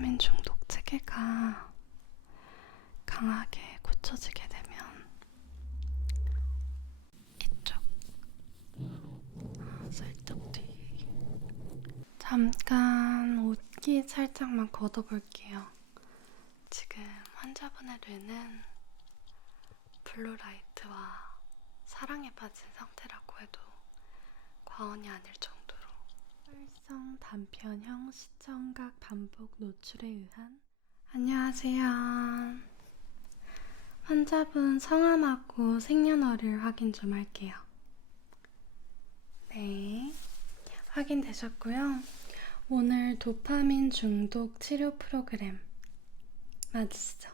도파민 중독 체계가 강하게 고쳐지게 되면 이쪽 살짝 뒤 잠깐 옷깃 살짝만 걷어볼게요. 지금 환자분의 뇌는 블루라이트와 사랑에 빠진 상태라고 해도 과언이 아닐 정도로 활성 단편형 시청각 반복 노출에 의한 안녕하세요. 환자분 성함하고 생년월일 확인 좀 할게요. 네, 확인되셨고요. 오늘 도파민 중독 치료 프로그램 맞으시죠?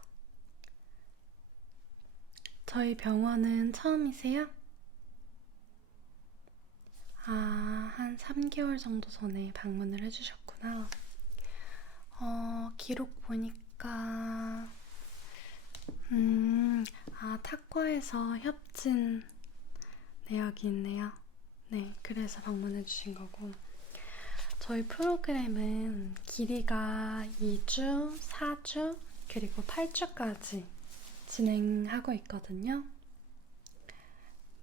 저희 병원은 처음이세요? 한 3개월 정도 전에 방문을 해주셨구나. 기록 보니까 탁과에서 협진 내역이 있네요. 네, 그래서 방문해주신 거고, 저희 프로그램은 길이가 2주, 4주, 그리고 8주까지 진행하고 있거든요.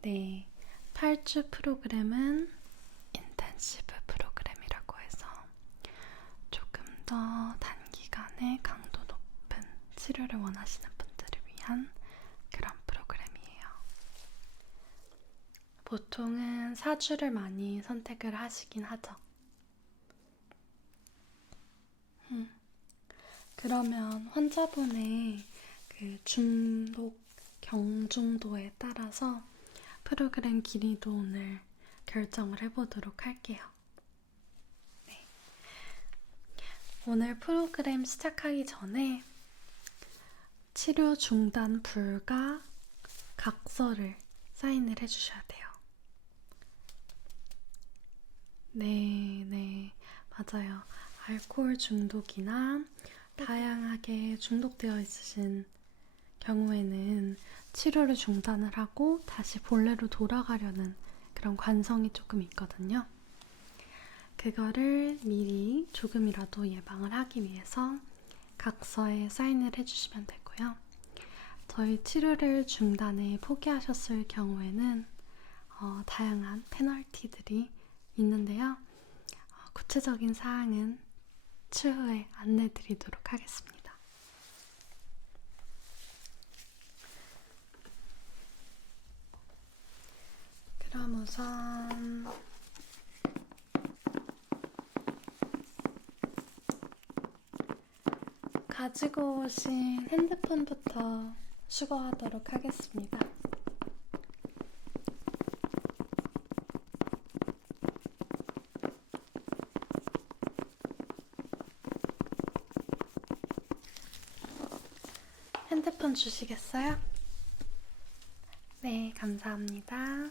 네, 8주 프로그램은 인텐시브 프로그램이라고 해서 조금 더 단기간에 강도 높은 치료를 원하시는 분들을 위한 그런 프로그램이에요. 보통은 4주를 많이 선택을 하시긴 하죠. 그러면 환자분의 그 중독, 경중도에 따라서 프로그램 길이도 오늘 결정을 해보도록 할게요. 네. 오늘 프로그램 시작하기 전에 치료 중단 불가 각서를 사인을 해주셔야 돼요. 네, 맞아요. 알코올 중독이나 다양하게 중독되어 있으신 경우에는 치료를 중단을 하고 다시 본래로 돌아가려는 그런 관성이 조금 있거든요. 그거를 미리 조금이라도 예방을 하기 위해서 각서에 사인을 해주시면 되고요. 저희 치료를 중단에 포기하셨을 경우에는 다양한 페널티들이 있는데요. 구체적인 사항은 추후에 안내 드리도록 하겠습니다. 그럼 우선 가지고 오신 핸드폰부터 수거하도록 하겠습니다. 핸드폰 주시겠어요? 네, 감사합니다.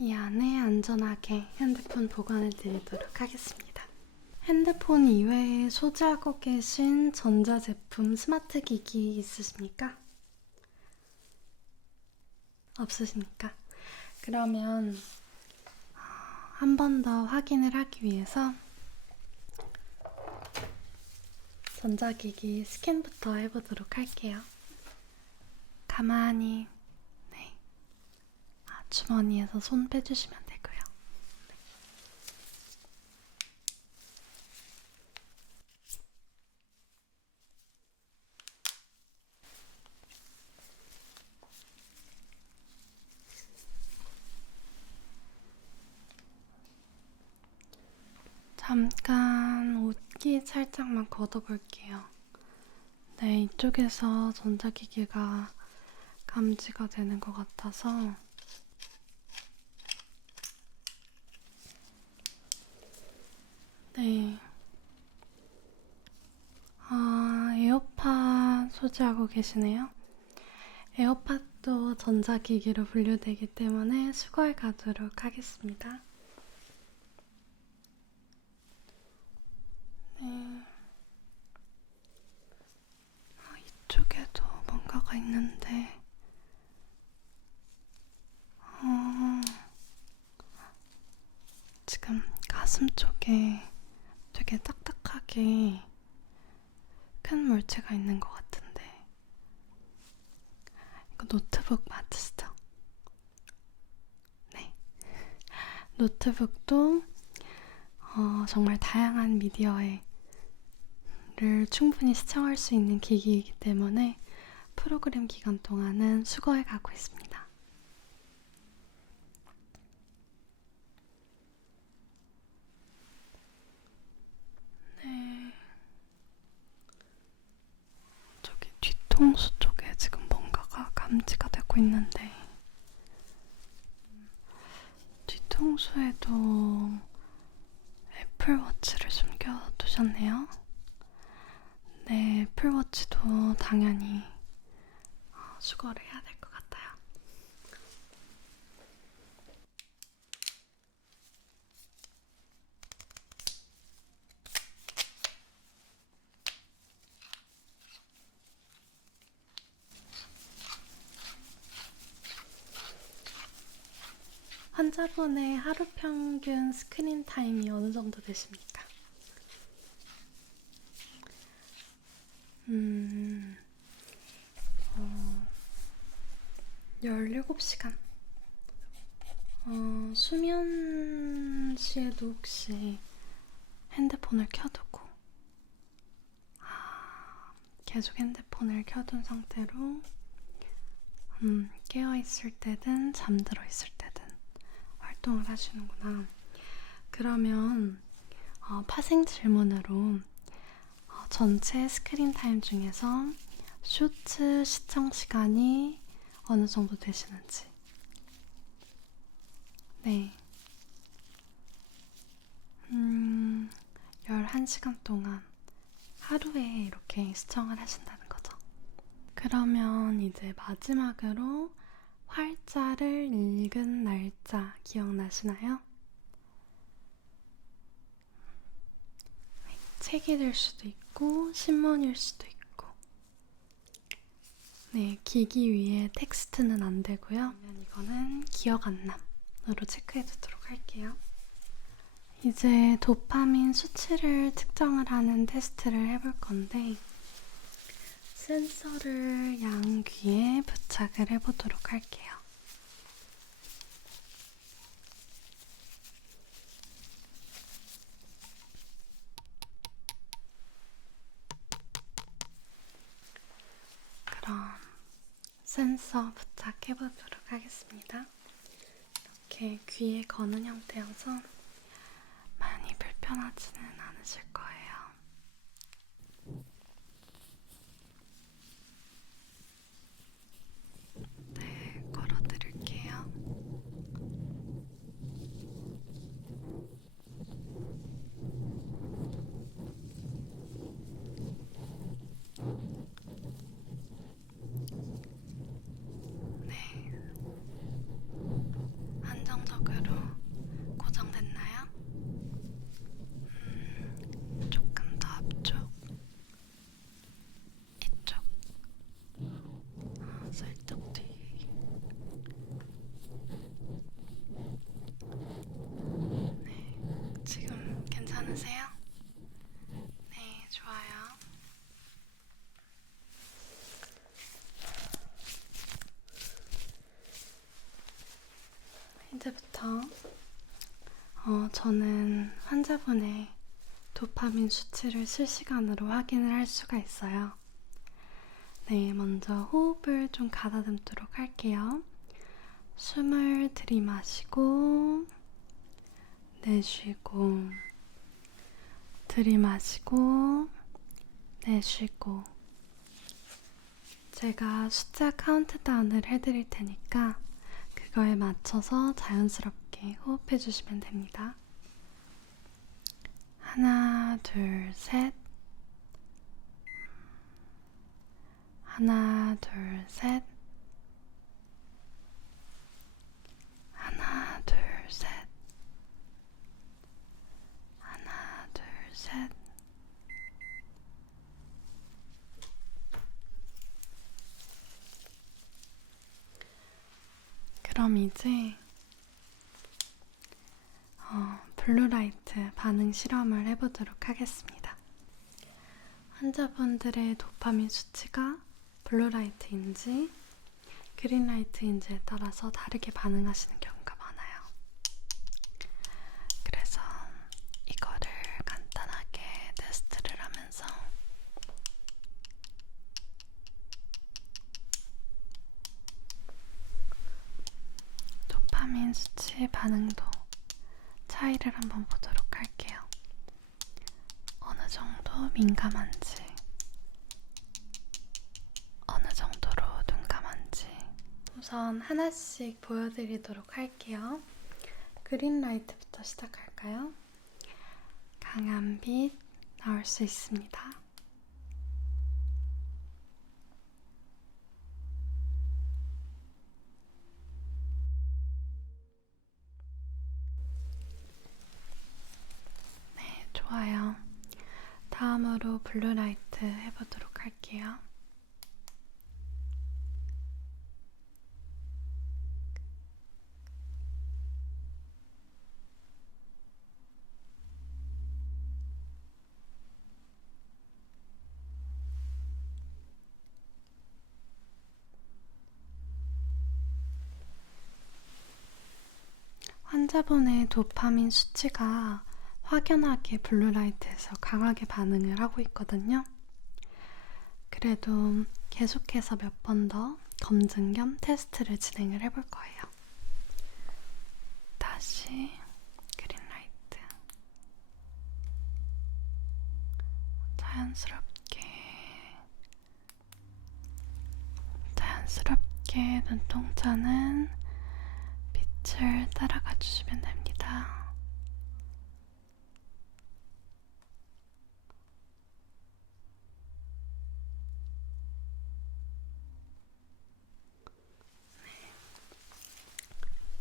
이 안에 안전하게 핸드폰 보관해 드리도록 하겠습니다. 핸드폰 이외에 소지하고 계신 전자제품, 스마트 기기 있으십니까? 없으십니까? 그러면 한 번 더 확인을 하기 위해서 전자기기 스캔부터 해보도록 할게요. 가만히 주머니에서 손 빼주시면 되고요. 잠깐 옷깃 살짝만 걷어볼게요. 네, 이쪽에서 전자기기가 감지가 되는 것 같아서 네. 에어팟 소지하고 계시네요. 에어팟도 전자기기로 분류되기 때문에 수거해 가도록 하겠습니다. 뭔가가 있는데, 어, 지금 가슴 쪽에 되게 딱딱하게 큰 물체가 있는 것 같은데, 이거 노트북 맞으시죠? 네. 노트북도 정말 다양한 미디어를 충분히 시청할 수 있는 기기이기 때문에 프로그램 기간 동안은 수거해 가고 있습니다. 네. 저기 뒤통수 쪽에 지금 뭔가가 감지가 되고 있는데, 뒤통수에도 애플워치를 숨겨두셨네요. 네, 애플워치도 당연히 수거를 해야 될 것 같아요. 환자분의 하루 평균 스크린 타임이 어느 정도 되십니까? 17시간. 수면 시에도 혹시 핸드폰을 켜두고, 계속 핸드폰을 켜둔 상태로 깨어있을 때든 잠들어 있을 때든 활동을 하시는구나. 그러면 파생 질문으로 전체 스크린 타임 중에서 쇼츠 시청 시간이 어느 정도 되시는지. 네. 11시간 동안 하루에 이렇게 시청을 하신다는 거죠. 그러면 이제 마지막으로 활자를 읽은 날짜 기억나시나요? 책이 될 수도 있고 신문일 수도 있고. 네, 기기 위에 텍스트는 안 되고요. 이거는 기억 안남으로 체크해 두도록 할게요. 이제 도파민 수치를 측정을 하는 테스트를 해볼 건데, 센서를 양 귀에 부착을 해보도록 할게요. 그럼 센서 부착해보도록 하겠습니다. 이렇게 귀에 거는 형태여서 많이 불편하지는 않으실 거예요. 네, 걸어드릴게요. 네, 안정적으로 고정됐나요? 조금 더 앞쪽, 이쪽, 살짝 뒤. 네, 지금 괜찮으세요? 네, 좋아요. 이제부터 저는 환자분의 도파민 수치를 실시간으로 확인을 할 수가 있어요. 네, 먼저 호흡을 좀 가다듬도록 할게요. 숨을 들이마시고 내쉬고, 들이마시고 내쉬고. 제가 숫자 카운트다운을 해드릴 테니까 그거에 맞춰서 자연스럽게 호흡해 주시면 됩니다. 하나, 둘, 셋. 하나, 둘, 셋. 하나, 둘, 셋. 하나, 둘, 셋. 그럼 이제 블루라이트 반응 실험을 해보도록 하겠습니다. 환자분들의 도파민 수치가 블루라이트인지 그린라이트인지에 따라서 다르게 반응하시는 경우가 많아요. 그래서 이거를 간단하게 테스트를 하면서 도파민 수치 반응도 차이를 한번 보도록 할게요. 어느 정도 민감한지, 어느 정도로 둔감한지 우선 하나씩 보여드리도록 할게요. 그린라이트부터 시작할까요? 강한 빛 나올 수 있습니다. 네, 좋아요. 다음으로 블루라이트 해보도록 할게요. 환자분의 도파민 수치가 확연하게 블루라이트에서 강하게 반응을 하고 있거든요. 그래도 계속해서 몇 번 더 검증 겸 테스트를 진행을 해볼 거예요. 다시 그린라이트. 자연스럽게 눈동자는 빛을 따라가 주시면 됩니다.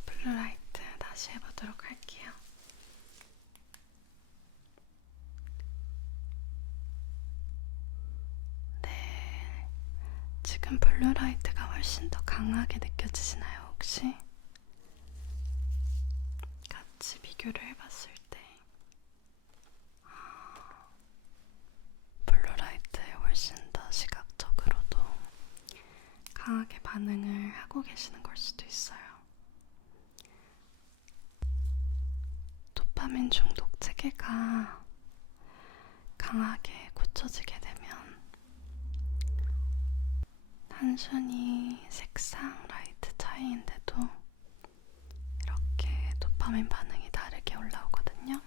블루라이트 다시 해보도록 할게요. 네, 지금 블루라이트가 훨씬 더 강하게 느껴지시나요, 혹시? 같이 비교를 해봤을 때 블루라이트에 훨씬 더 시각적으로도 강하게 반응을 하고 계시는 걸 수도 있어요. 도파민 중독 체계가 강하게 고쳐지게 되면 단순히 색상 라이트 차이인데도 이렇게 도파민 반응이 다르게 올라오거든요.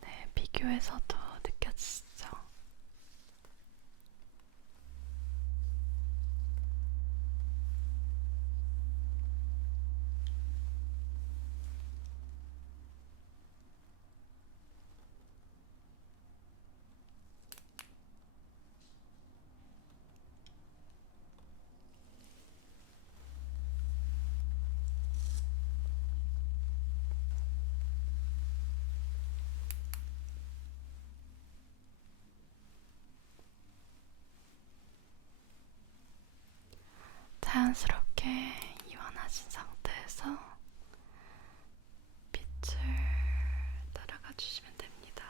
네, 비교해서도 느껴지시죠? 자연스럽게 이완하신 상태에서 빛을 따라가 주시면 됩니다.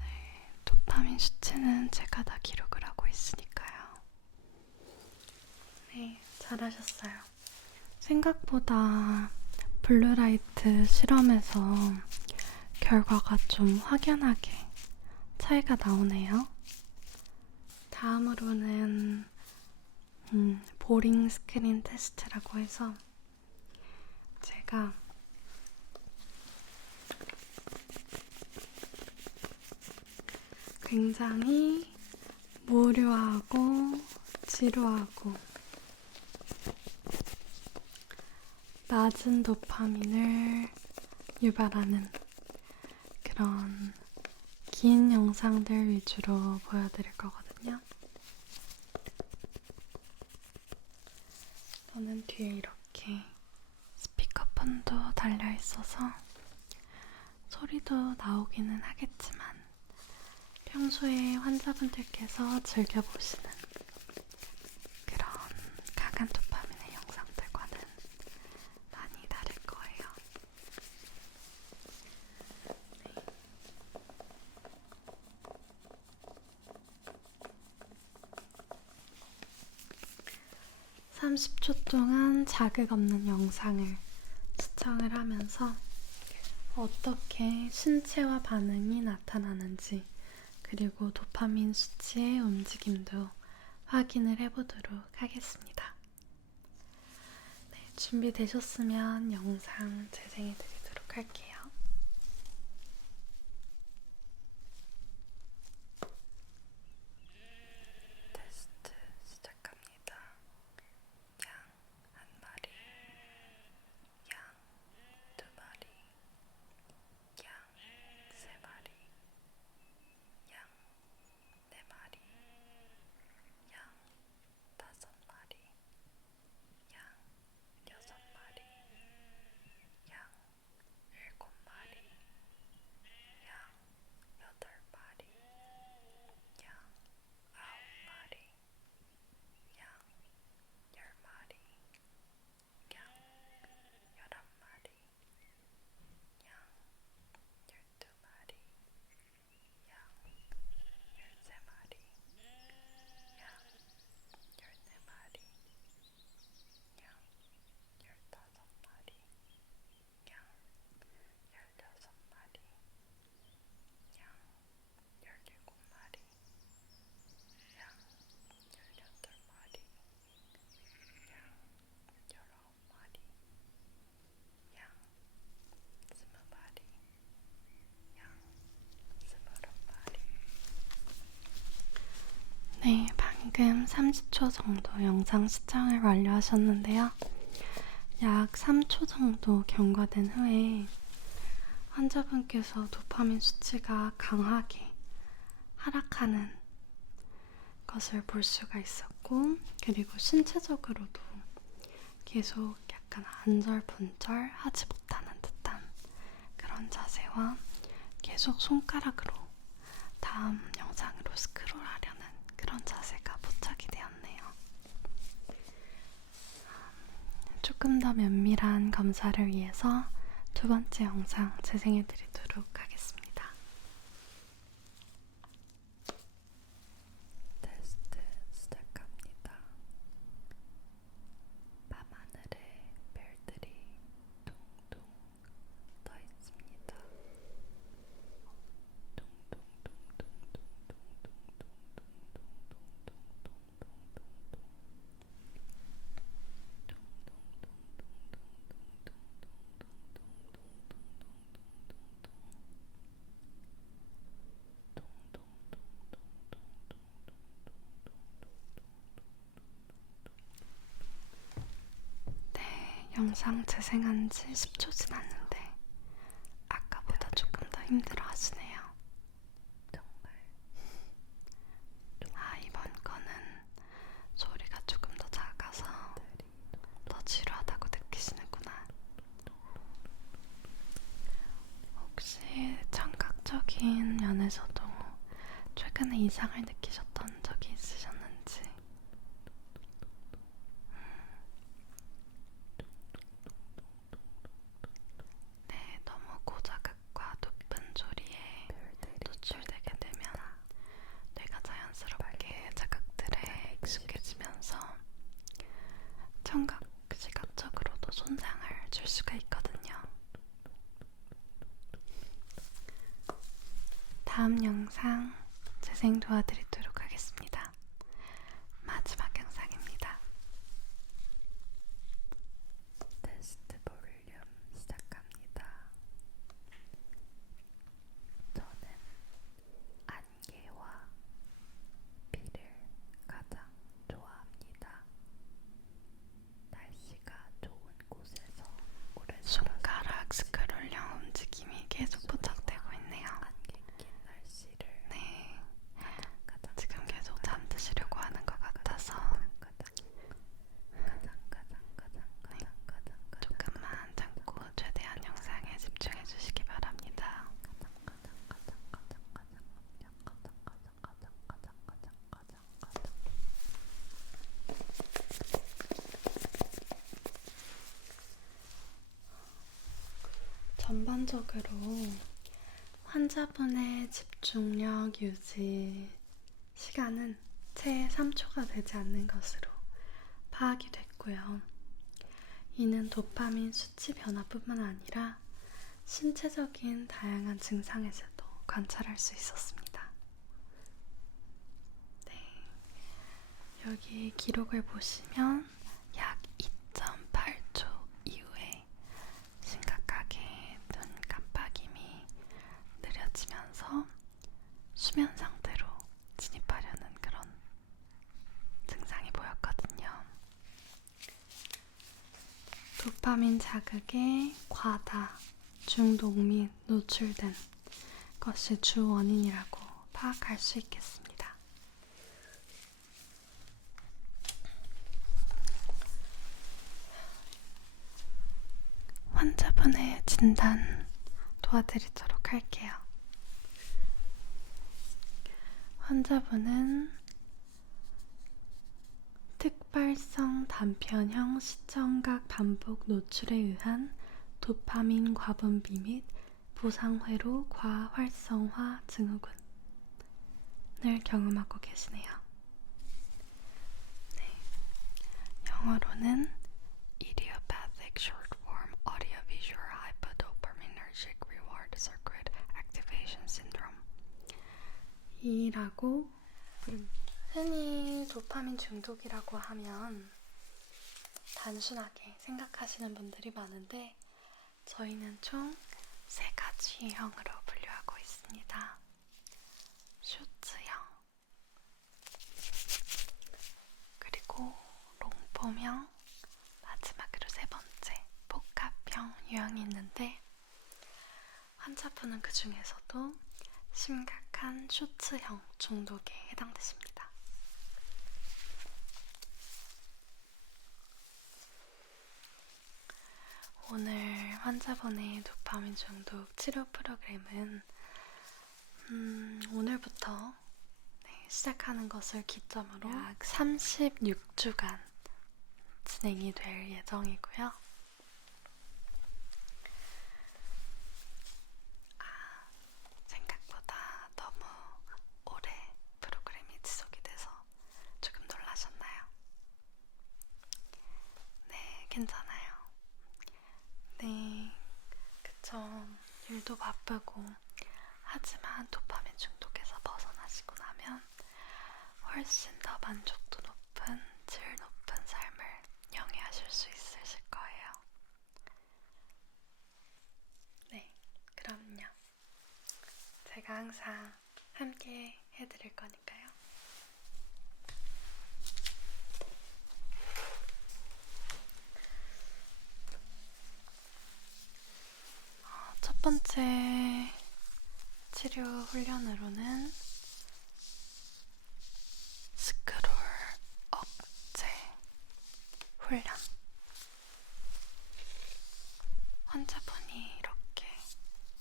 네, 도파민 수치는 제가 다 기록을 하고 있으니까요. 네, 잘하셨어요. 생각보다 블루라이트 실험에서 결과가 좀 확연하게 차이가 나오네요. 다음으로는 보링 스크린 테스트라고 해서 제가 굉장히 무료하고 지루하고 낮은 도파민을 유발하는 그런 긴 영상들 위주로 보여드릴 거거든요. 저는 뒤에 이렇게 스피커폰도 달려 있어서 소리도 나오기는 하겠지만 평소에 환자분들께서 즐겨보시는 그런 강한 도파민의 영상들과는 많이 다를 거예요. 네. 30초 동안 자극 없는 영상을 시청을 하면서 어떻게 신체와 반응이 나타나는지 그리고 도파민 수치의 움직임도 확인을 해보도록 하겠습니다. 네, 준비되셨으면 영상 재생해 드리도록 할게요. 테스트 시작합니다. 양 한 마리, 양 두 마리, 양 세 마리, 양 네 마리, 양 다섯 마리, 양 여섯 마리, 양 일곱 마리, 양 여덟 마리, 양 아홉 마리, 양 열 마리, 양 열한 마리, 양 열두 마리, 양 열세 마리, 양 열네 마리, 양 열다섯 마리, 양 열여섯 마리, 양 열일곱 마리, 양 열여덟 마리, 양 열아홉 마리, 양 스무 마리, 양 스물한 마리. 네, 방금 30초 정도 영상 시청을 완료하셨는데요. 약 3초 정도 경과된 후에 환자분께서 도파민 수치가 강하게 하락하는 것을 볼 수가 있었고, 그리고 신체적으로도 계속 약간 안절분절 하지 못하는 듯한 그런 자세와 계속 손가락으로 다음 영상으로 스크롤하려는 그런 자세가 포착이 되었네요. 조금 더 면밀한 검사를 위해서 두 번째 영상 재생해 드리도록 하겠습니다. 테스트 시작합니다. 밤하늘에 별들이 둥둥 떠 있습니다. 네, 영상 재생한 지 10초 지났는데 아까보다 조금 더 힘들어 하시네요. 정말. 이번 거는 소리가 조금 더 작아서 더 지루하다고 느끼시는구나. 혹시 청각적인 면에서도 최근에 이상을 느끼셨던 적이 있으셨는지? 네, 너무 고자극과 높은 소리에 노출되게 되면 뇌가 자연스럽게 자극들에 익숙해지면서 청각, 시각적으로도 손상을 줄 수가 있거든요. 다음 영상 재생 도와드리도록 하겠습니다. 마지막 영상입니다. 테스트 볼륨 시작합니다. 저는 안개와 비를 가장 좋아합니다. 날씨가 좋은 곳에서 오래 손가락 스크롤형 움직임이 계속 포착되고 있네요. 안개 낀 날씨를 가장 전반적으로 환자분의 집중력 유지 시간은 채 3초가 되지 않는 것으로 파악이 됐고요. 이는 도파민 수치 변화뿐만 아니라 신체적인 다양한 증상에서도 관찰할 수 있었습니다. 네, 여기 기록을 보시면 약 2.8초 이후에 심각하게 눈 깜빡임이 느려지면서 수면 상태로 진입하려는 그런 증상이 보였거든요. 도파민 자극에 과다, 중독 및 노출된 것이 주 원인이라고 파악할 수 있겠습니다. 환자분의 진단 도와드리도록 할게요. 환자분은 특발성 단편형 시청각 반복 노출에 의한 도파민 과분비 및 부상회로 과활성화 증후군을 경험하고 계시네요. 네, 영어로는 Idiopathic Short-Form Audiovisual Hypodopaminergic Reward Circuit Activation Syndrome 이라고 부릅니다. 흔히 도파민 중독이라고 하면 단순하게 생각하시는 분들이 많은데 저희는 총 3가지형으로 분류하고 있습니다. 쇼츠형, 그리고 롱폼형, 마지막으로 3번째 복합형 유형이 있는데 환자분은 그 중에서도 심각한 쇼츠형 중독에 해당되십니다. 오늘 환자분의 도파민 중독 치료 프로그램은 오늘부터 시작하는 것을 기점으로 약 36주간 진행이 될 예정이고요. 생각보다 너무 오래 프로그램이 지속이 돼서 조금 놀라셨나요? 네, 괜찮아요. 네, 그쵸. 일도 바쁘고 하지만 도파민 중독에서 벗어나시고 나면 훨씬 더 만족도 높은, 질 높은 삶을 영위하실 수 있으실 거예요. 네, 그럼요. 제가 항상 함께 해드릴 거니까요. 첫 번째 치료 훈련으로는 스크롤 억제 훈련. 환자분이 이렇게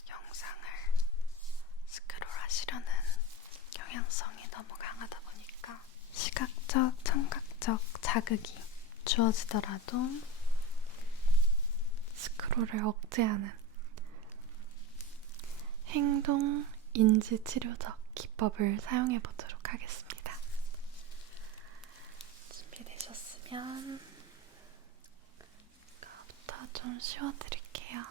영상을 스크롤 하시려는 경향성이 너무 강하다 보니까 시각적, 청각적 자극이 주어지더라도 스크롤을 억제하는 행동 인지 치료적 기법을 사용해 보도록 하겠습니다. 준비되셨으면 이거부터 좀 씌워드릴게요.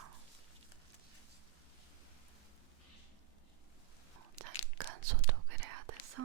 잠깐 소독을 해야 돼서.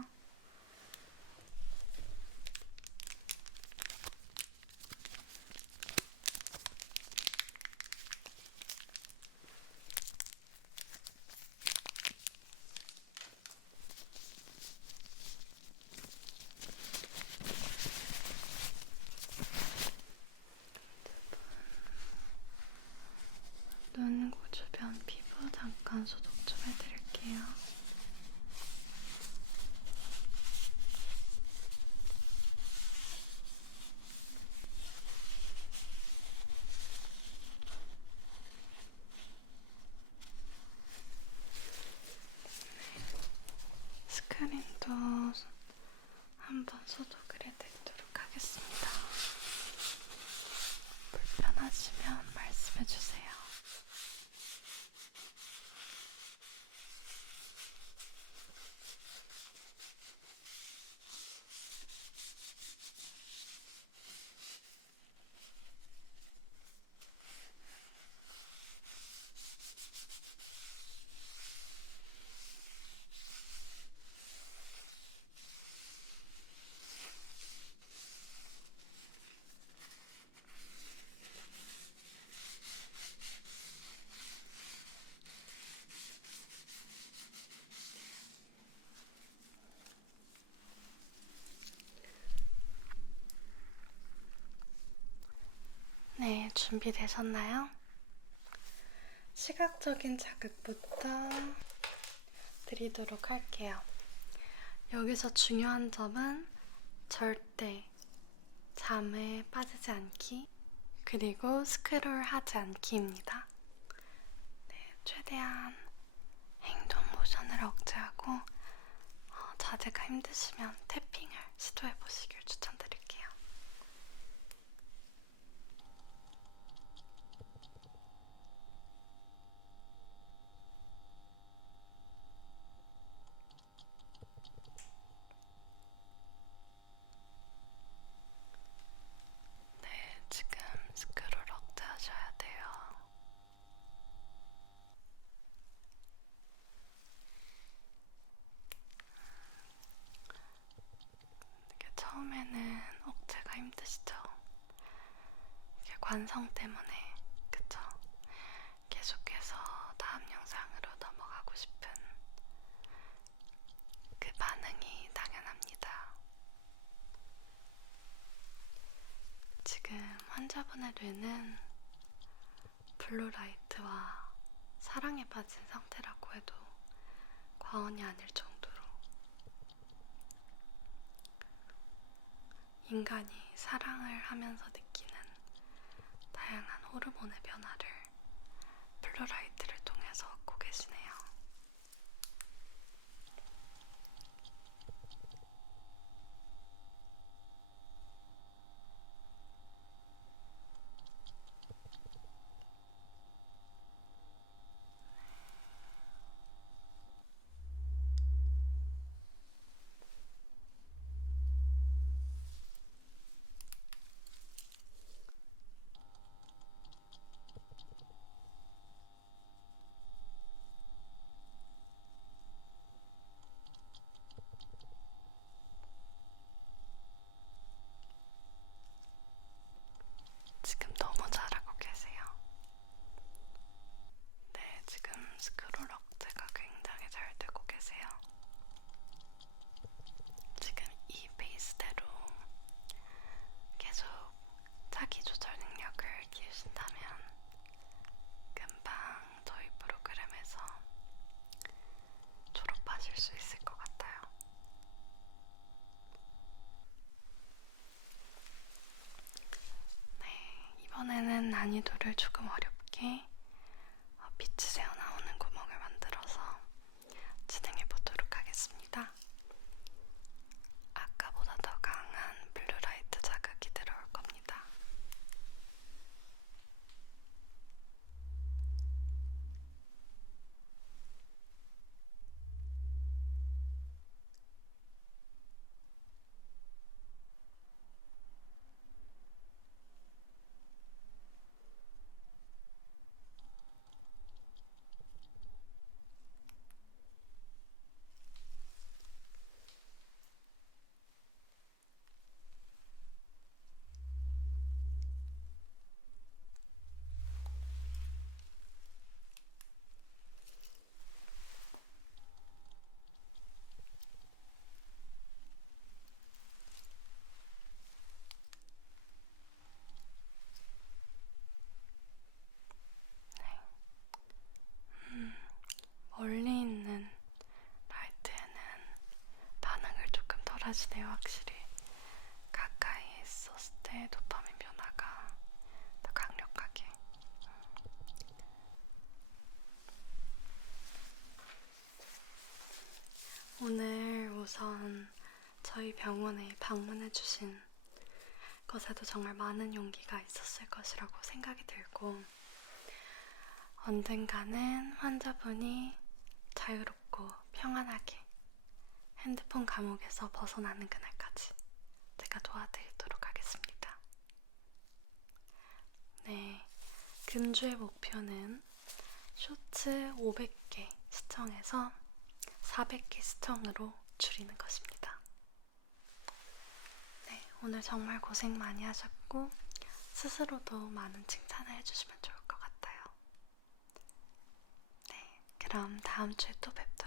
눈, 코 주변 피부 잠깐 소독 좀 해드릴게요. 스크린도 한번 소독을 해드리도록 하겠습니다. 불편하시면 말씀해주세요. 준비되셨나요? 시각적인 자극부터 드리도록 할게요. 여기서 중요한 점은 절대 잠에 빠지지 않기, 그리고 스크롤 하지 않기입니다. 네, 최대한 행동 모션을 억제하고 자제가 힘드시면 태핑을 시도해보시길 추천드릴게요. 네, 지금 스크롤 억제하셔야 돼요. 이게 처음에는 억제가 힘드시죠? 이게 관성 때문에, 그쵸? 계속해서 다음 영상으로 넘어가고 싶은 그 반응이 당연합니다. 지금 환자분의 뇌는 블루라이트와 사랑에 빠진 상태라고 해도 과언이 아닐 정도로 인간이 사랑을 하면서 느끼는 다양한 호르몬의 변화를 블루라이트를 통해서 얻고 계시네요. 지금 너무 잘하고 계세요. 네, 지금 스크롤 억제가 굉장히 잘 되고 계세요. 지금 이 페이스대로 계속 자기 조절 능력을 키우신다면 금방 저희 프로그램에서 졸업하실 수 있을 것 같아요. 네, 이번에는 난이도를 조금 어렵게 빛이 새어나오는 구멍을 만들어서 진행해 보도록 하겠습니다. 아까보다 더 강한 블루라이트 자극이 들어올 겁니다. 멀리 있는 라이트에는 반응을 조금 덜 하시네요. 확실히 가까이에 있었을 때 도파민 변화가 더 강력하게. 오늘 우선 저희 병원에 방문해주신 것에도 정말 많은 용기가 있었을 것이라고 생각이 들고, 언젠가는 환자분이 자유롭고 평안하게 핸드폰 감옥에서 벗어나는 그날까지 제가 도와드리도록 하겠습니다. 네, 금주의 목표는 쇼츠 500개 시청에서 400개 시청으로 줄이는 것입니다. 네, 오늘 정말 고생 많이 하셨고 스스로도 많은 칭찬을 해주시면 좋을 것 같아요. 네, 그럼 다음 주에 또 뵙도록